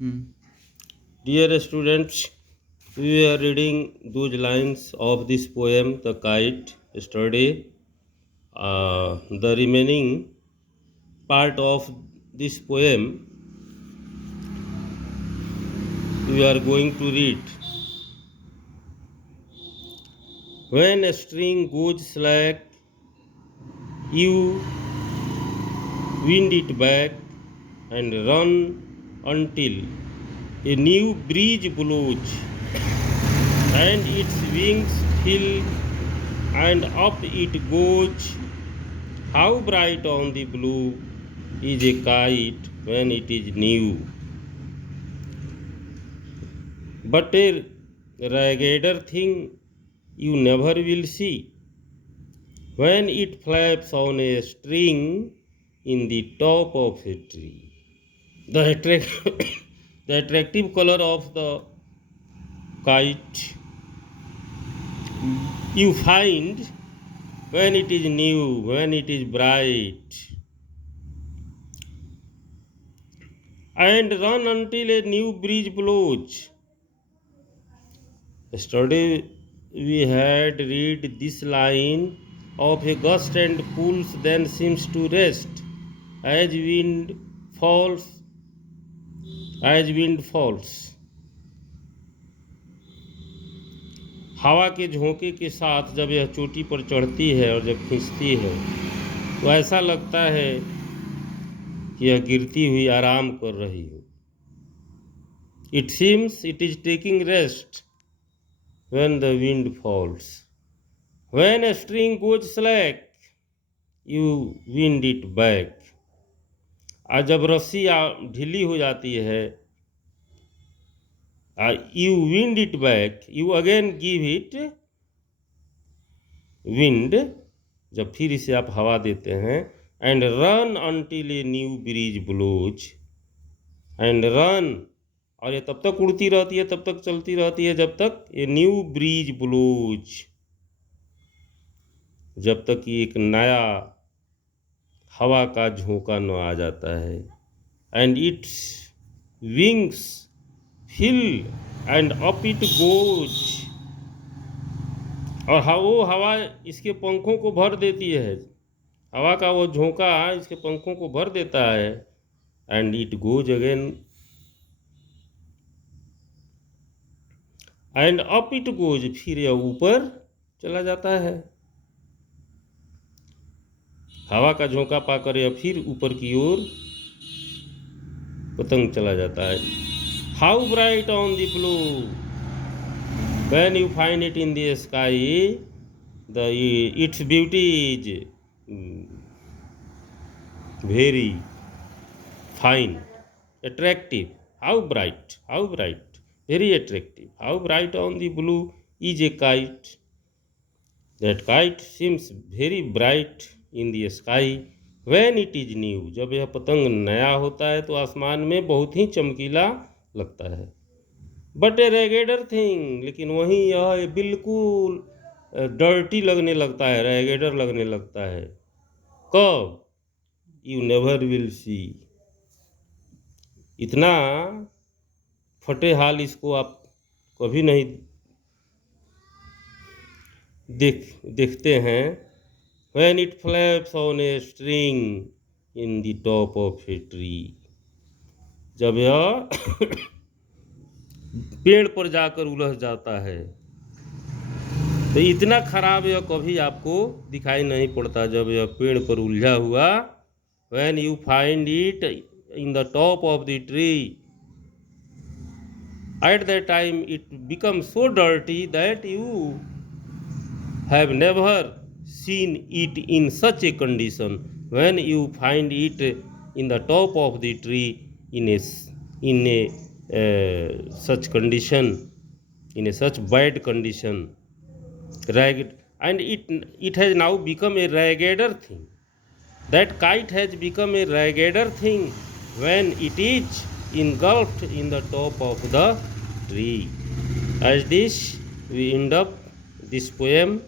Hmm. Dear students, we are reading those lines of this poem, The Kite. Study the remaining part of this poem we are going to read. When a string goes slack, you wind it back and run until a new breeze blows and its wings fill and up it goes. How bright on the blue is a kite when it is new, but a raggeder thing you never will see when it flaps on a string in the top of a tree. The, the attractive color of the kite you find when it is new, when it is bright, and run until a new breeze blows. Yesterday we had read this line of a gust and pulls then seems to rest as wind falls, as wind falls. हवा के झोंके के साथ जब यह चोटी पर चढ़ती है और जब खींचती है तो ऐसा लगता है कि यह गिरती हुई आराम कर रही हो. It seems it is taking rest when the wind falls. When a string goes slack, you wind it back. और जब रस्सी ढीली हो जाती है, you wind it back, you again give it wind, जब फिर इसे आप हवा देते हैं, and run until a new breeze blows, and run, और ये तब तक उड़ती रहती है, तब तक चलती रहती है जब तक ए न्यू ब्रीज ब्लोज, जब तक कि एक नया हवा का झोंका न आ जाता है. And its wings fill and up it goes, और वो हवा इसके पंखों को भर देती है, हवा का वो झोंका इसके पंखों को भर देता है. And it goes again and up it goes, फिर यह ऊपर चला जाता है. हवा का झोंका पाकर यह फिर ऊपर की ओर पतंग चला जाता है. How bright on the blue when you find it in the sky, the its beauty is very fine, attractive. How bright, very attractive. How bright on the blue is a kite. That kite seems very bright in the sky when it is new. जब यह पतंग नया होता है तो आसमान में बहुत ही चमकीला लगता है. बट ए रेगेडर थिंग, लेकिन वहीं यह बिल्कुल डर्टी लगने लगता है, रेगेडर लगने लगता है. कब? You never will see. इतना फटे हाल इसको आप कभी नहीं देखते हैं. When it flaps on a string in the top of a tree, जब यह पेड़ पर जाकर उलझ जाता है. तो इतना खराब यह कभी आपको दिखाई नहीं पड़ता जब यह पेड़ पर उलझा हुआ. When you find it in the top of the tree, at that time it becomes so dirty that you have never seen it in such a condition. When you find it in the top of the tree in a such condition, in a such bad condition, ragged, and it has now become a raggeder thing. That kite has become a raggeder thing when it is engulfed in the top of the tree. As this we end up this poem.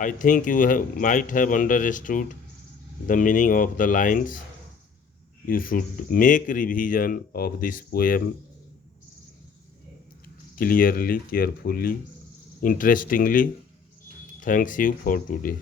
I think you might have understood the meaning of the lines. you should make revision of this poem clearly, carefully, interestingly. Thanks you for today.